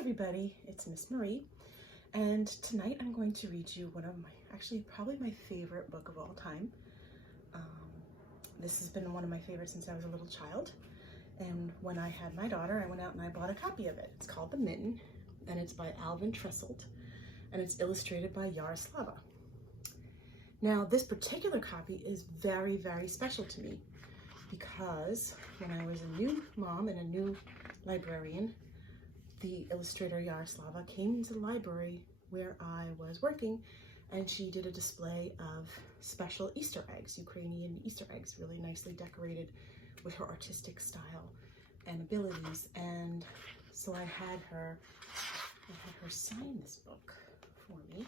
everybody, it's Miss Marie, and tonight I'm going to read you one of my, actually probably my favorite book of all time. This has been one of my favorites since I was a little child, and when I had my daughter, I went out and I bought a copy of it. It's called The Mitten, and it's by Alvin Tresselt, and it's illustrated by Yaroslava. Now, this particular copy is very, very special to me because when I was a new mom and a new librarian, the illustrator Yaroslava came into the library where I was working, and she did a display of special Easter eggs, Ukrainian Easter eggs, really nicely decorated with her artistic style and abilities. And so I had her sign this book for me.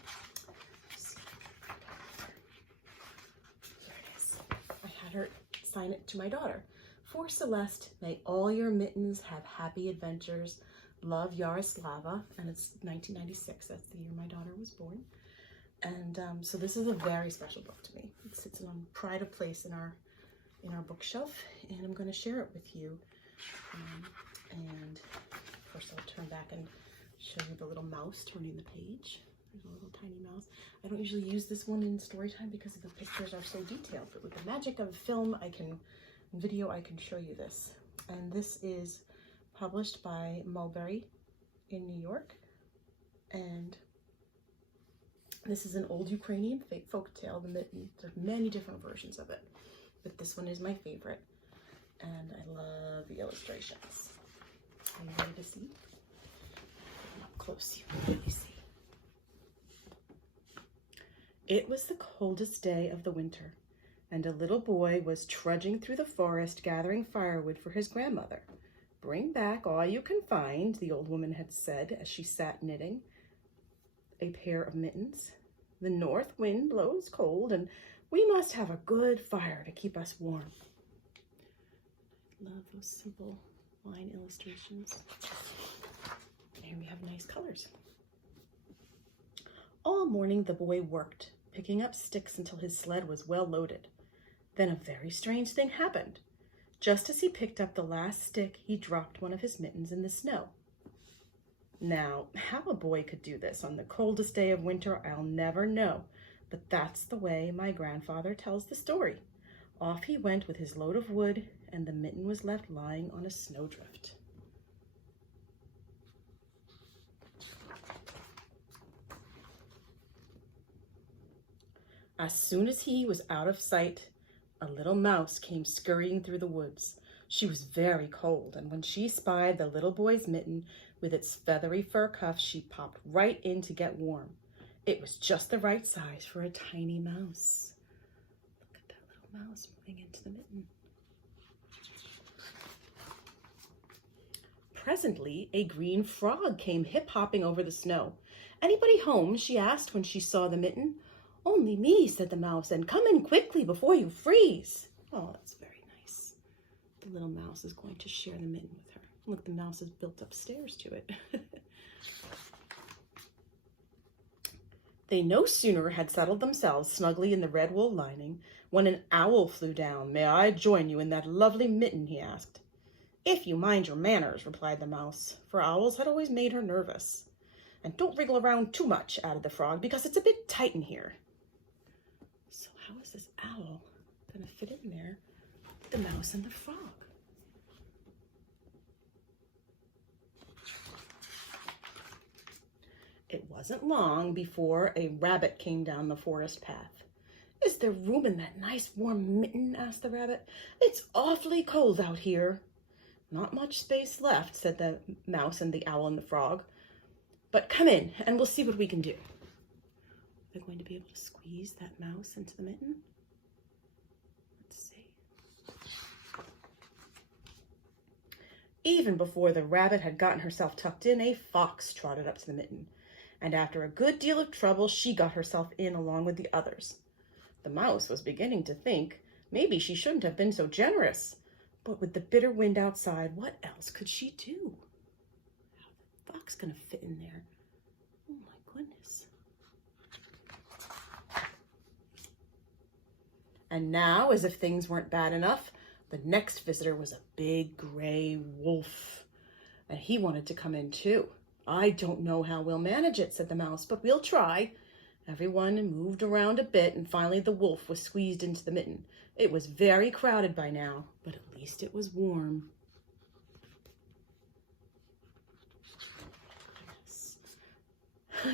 Here it is. I had her sign it to my daughter. For Celeste, may all your mittens have happy adventures. Love, Yaroslava. And it's 1996. That's the year my daughter was born. And so this is a very special book to me. It sits on pride of place in our bookshelf, and I'm going to share it with you. And first I'll turn back and show you the little mouse turning the page. There's a little tiny mouse. I don't usually use this one in story time because the pictures are so detailed, but with the magic of film, video, I can show you this. And this is published by Mulberry in New York, and this is an old Ukrainian folk tale, The Mitten. There's many different versions of it, but this one is my favorite, and I love the illustrations. Are you ready to see? Up close, you can really see. It was the coldest day of the winter, and a little boy was trudging through the forest gathering firewood for his grandmother. "Bring back all you can find," the old woman had said as she sat knitting a pair of mittens. "The north wind blows cold, and we must have a good fire to keep us warm." I love those simple line illustrations. Here we have nice colors. All morning the boy worked, picking up sticks until his sled was well loaded. Then a very strange thing happened. Just as he picked up the last stick, he dropped one of his mittens in the snow. Now, how a boy could do this on the coldest day of winter, I'll never know, but that's the way my grandfather tells the story. Off he went with his load of wood, and the mitten was left lying on a snowdrift. As soon as he was out of sight, a little mouse came scurrying through the woods. She was very cold, and when she spied the little boy's mitten with its feathery fur cuff, she popped right in to get warm. It was just the right size for a tiny mouse. Look at that little mouse moving into the mitten. Presently, a green frog came hip-hopping over the snow. "Anybody home?" she asked when she saw the mitten. "Only me," said the mouse, "and come in quickly before you freeze." Oh, that's very nice. The little mouse is going to share the mitten with her. Look, the mouse has built up stairs to it. They no sooner had settled themselves snugly in the red wool lining when an owl flew down. "May I join you in that lovely mitten?" he asked. "If you mind your manners," replied the mouse, for owls had always made her nervous. "And don't wriggle around too much," added the frog, "because it's a bit tight in here." So how is this owl going to fit in there with the mouse and the frog? It wasn't long before a rabbit came down the forest path. "Is there room in that nice warm mitten?" asked the rabbit. "It's awfully cold out here." "Not much space left," said the mouse and the owl and the frog. "But come in and we'll see what we can do." Are they going to be able to squeeze that mouse into the mitten? Let's see. Even before the rabbit had gotten herself tucked in, a fox trotted up to the mitten, and after a good deal of trouble, she got herself in along with the others. The mouse was beginning to think maybe she shouldn't have been so generous, but with the bitter wind outside, what else could she do? How's the fox going to fit in there? Oh my goodness. And now, as if things weren't bad enough, the next visitor was a big gray wolf, and he wanted to come in too. "I don't know how we'll manage it," said the mouse, "but we'll try." Everyone moved around a bit, and finally the wolf was squeezed into the mitten. It was very crowded by now, but at least it was warm.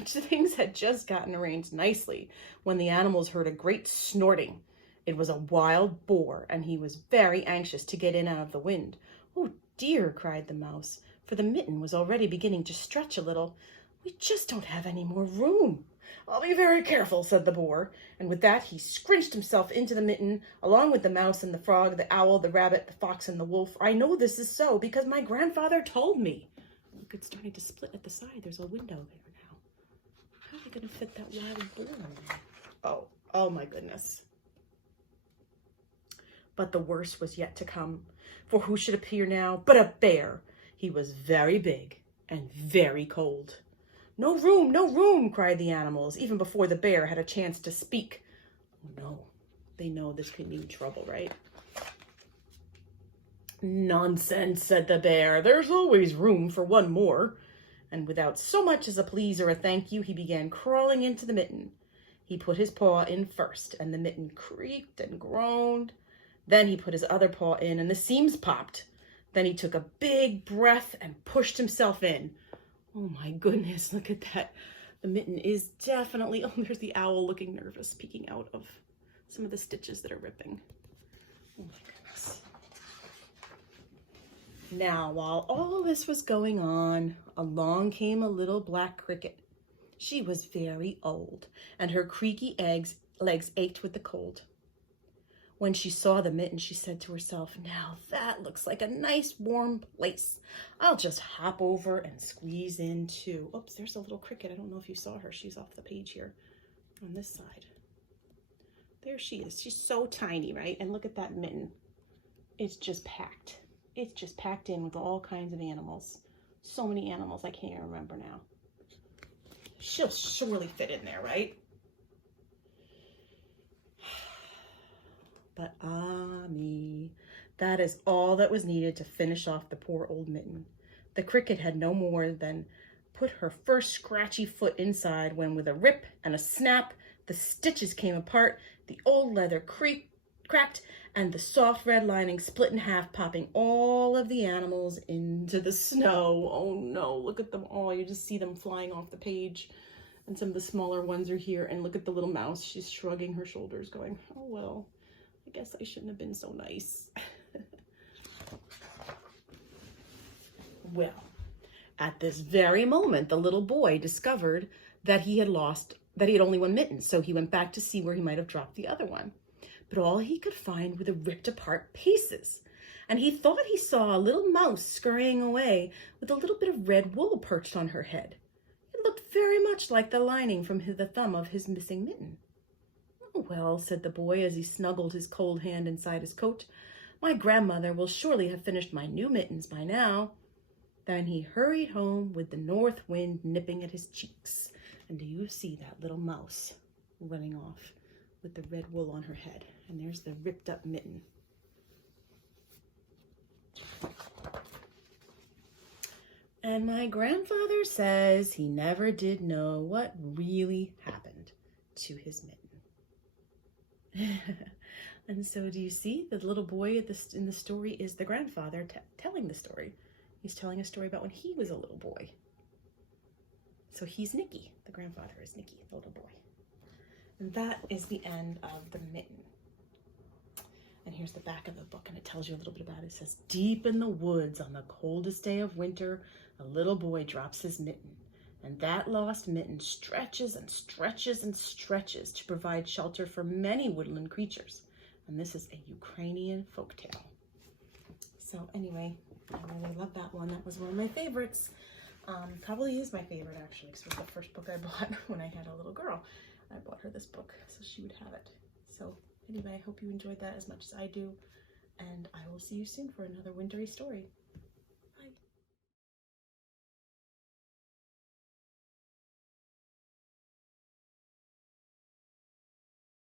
Things had just gotten arranged nicely when the animals heard a great snorting. It was a wild boar, and he was very anxious to get in out of the wind. "Oh dear," cried the mouse, for the mitten was already beginning to stretch a little. "We just don't have any more room." "I'll be very careful," said the boar, and with that he scrunched himself into the mitten, along with the mouse and the frog, the owl, the rabbit, the fox, and the wolf. "I know this is so because my grandfather told me." Look, it's starting to split at the side. There's a window there now. How are they going to fit that wild boar in there? Oh my goodness. But the worst was yet to come, for who should appear now but a bear. He was very big and very cold. "No room, no room," cried the animals, even before the bear had a chance to speak. Oh no, they know this could mean trouble, right? "Nonsense," said the bear. "There's always room for one more." And without so much as a please or a thank you, he began crawling into the mitten. He put his paw in first, and the mitten creaked and groaned. Then he put his other paw in, and the seams popped. Then he took a big breath and pushed himself in. Oh my goodness, look at that. The mitten is definitely, oh, there's the owl looking nervous, peeking out of some of the stitches that are ripping. Oh my goodness. Now, while all this was going on, along came a little black cricket. She was very old, and her creaky legs ached with the cold. When she saw the mitten, she said to herself, "Now that looks like a nice warm place. I'll just hop over and squeeze in too." Oops, there's a little cricket. I don't know if you saw her. She's off the page here on this side. There she is. She's so tiny, right? And look at that mitten. It's just packed. It's just packed in with all kinds of animals. So many animals, I can't even remember now. She'll surely fit in there, right? But me, that is all that was needed to finish off the poor old mitten. The cricket had no more than put her first scratchy foot inside when, with a rip and a snap, the stitches came apart, the old leather cracked, and the soft red lining split in half, popping all of the animals into the snow. Oh no, look at them all. You just see them flying off the page. And some of the smaller ones are here. And look at the little mouse. She's shrugging her shoulders, going, "Oh well, I guess I shouldn't have been so nice." Well, at this very moment, the little boy discovered that he had only one mitten, so he went back to see where he might have dropped the other one. But all he could find were the ripped apart pieces, and he thought he saw a little mouse scurrying away with a little bit of red wool perched on her head. It looked very much like the lining from the thumb of his missing mitten. "Oh, well," said the boy as he snuggled his cold hand inside his coat, "my grandmother will surely have finished my new mittens by now." Then he hurried home with the north wind nipping at his cheeks. And do you see that little mouse running off with the red wool on her head? And there's the ripped up mitten. And my grandfather says he never did know what really happened to his mitten. And so do you see, the little boy in the story is the grandfather telling the story. He's telling a story about when he was a little boy. So he's Nicky. The grandfather is Nicky, the little boy. And that is the end of the mitten. And here's the back of the book, and it tells you a little bit about it. It says, "Deep in the woods on the coldest day of winter, a little boy drops his mitten. And that lost mitten stretches and stretches and stretches to provide shelter for many woodland creatures." And this is a Ukrainian folktale. So anyway, I really love that one. That was one of my favorites. Probably is my favorite, actually, because it was the first book I bought when I had a little girl. I bought her this book so she would have it. So anyway, I hope you enjoyed that as much as I do, and I will see you soon for another wintry story.